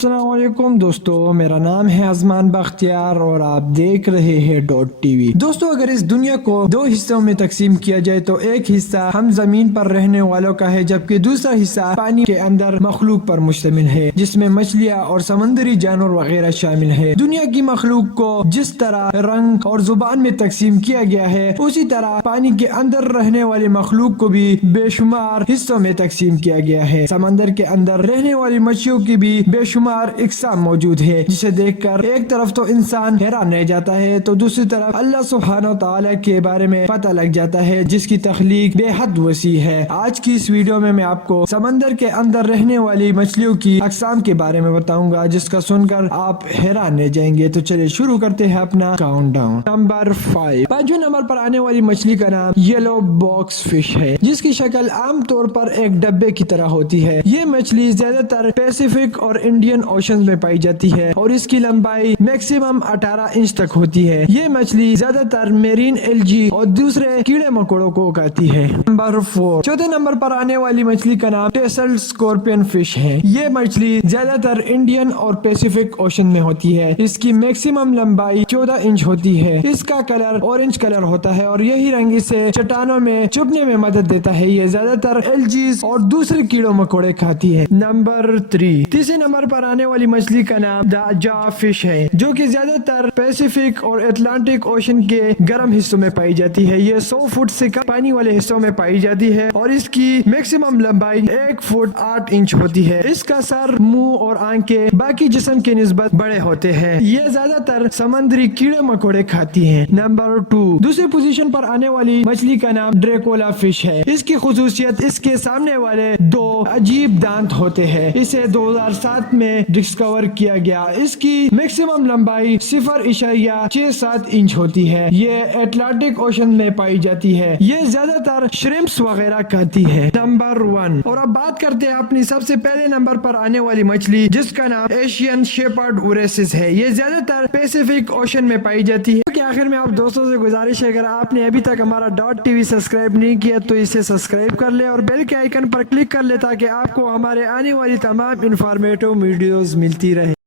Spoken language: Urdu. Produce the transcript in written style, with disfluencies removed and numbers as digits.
السلام علیکم دوستو، میرا نام ہے ازمان بختیار اور آپ دیکھ رہے ہیں ڈاٹ ٹی وی۔ دوستو، اگر اس دنیا کو دو حصوں میں تقسیم کیا جائے تو ایک حصہ ہم زمین پر رہنے والوں کا ہے، جبکہ دوسرا حصہ پانی کے اندر مخلوق پر مشتمل ہے، جس میں مچھلیاں اور سمندری جانور وغیرہ شامل ہے۔ دنیا کی مخلوق کو جس طرح رنگ اور زبان میں تقسیم کیا گیا ہے، اسی طرح پانی کے اندر رہنے والی مخلوق کو بھی بے شمار حصوں میں تقسیم کیا گیا ہے۔ سمندر کے اندر رہنے والی مچھلیوں کی بھی بے شمار اقسام موجود ہے، جسے دیکھ کر ایک طرف تو انسان حیران رہ جاتا ہے تو دوسری طرف اللہ سبحانہ و تعالی کے بارے میں پتہ لگ جاتا ہے، جس کی تخلیق بے حد وسیع ہے۔ آج کی اس ویڈیو میں میں آپ کو سمندر کے اندر رہنے والی مچھلیوں کی اقسام کے بارے میں بتاؤں گا، جس کا سن کر آپ حیران رہ جائیں گے۔ تو چلیے شروع کرتے ہیں اپنا کاؤنٹ ڈاؤن۔ نمبر 5، پانچویں نمبر پر آنے والی مچھلی کا نام یلو باکس فش ہے، جس کی شکل عام طور پر ایک ڈبے کی طرح ہوتی ہے۔ یہ مچھلی زیادہ تر پیسیفک اور انڈین اوشنز میں پائی جاتی ہے اور اس کی لمبائی میکسیمم 18 انچ تک ہوتی ہے۔ یہ مچھلی زیادہ تر میرین الجی اور دوسرے کیڑے مکوڑوں کو کھاتی ہے۔ نمبر 4، چوتھے نمبر پر آنے والی مچھلی کا نام ٹیسل اسکورپین فش ہے۔ یہ مچھلی زیادہ تر انڈین اور پیسیفک اوشن میں ہوتی ہے۔ اس کی میکسیمم لمبائی 14 انچ ہوتی ہے۔ اس کا کلر اورنج کلر ہوتا ہے اور یہی رنگ اسے چٹانوں میں چھپنے میں مدد دیتا ہے۔ یہ زیادہ تر الجیز اور دوسرے کیڑوں مکوڑے کھاتی ہے۔ نمبر 3، تیسرے نمبر پر آنے والی مچھلی کا نام جا فش ہے، جو کہ زیادہ تر پیسیفک اور اٹلانٹک اوشن کے گرم حصوں میں پائی جاتی ہے۔ یہ 100 فٹ سے کم پانی والے حصوں میں پائی جاتی ہے اور اس کی میکسیمم لمبائی 1 فٹ 8 انچ ہوتی ہے۔ اس کا سر، منہ اور آنکھیں باقی جسم کی نسبت بڑے ہوتے ہیں۔ یہ زیادہ تر سمندری کیڑے مکوڑے کھاتی ہیں۔ نمبر 2، دوسری پوزیشن پر آنے والی مچھلی کا نام ڈریکولا فش ہے۔ اس کی خصوصیت اس کے سامنے والے دو عجیب دانت ہوتے ہیں۔ اسے 2007 میں ڈسکور کیا گیا۔ اس کی میکسیمم لمبائی 0.67 انچ ہوتی ہے۔ یہ اٹلانٹک اوشن میں پائی جاتی ہے۔ یہ زیادہ تر شrimps وغیرہ کھاتی ہے۔ نمبر 1، اور اب بات کرتے ہیں اپنی سب سے پہلے نمبر پر آنے والی مچھلی، جس کا نام ایشین شیپرڈ اوریسس ہے۔ یہ زیادہ تر پیسیفک اوشن میں پائی جاتی ہے۔ کہ آخر میں آپ دوستوں سے گزارش ہے، اگر آپ نے ابھی تک ہمارا ڈاٹ ٹی وی سبسکرائب نہیں کیا تو اسے سبسکرائب کر لے اور بیل کے آئیکن پر کلک کر لے، تاکہ آپ کو ہمارے آنے والی تمام انفارمیٹو ویڈیوز ملتی رہے۔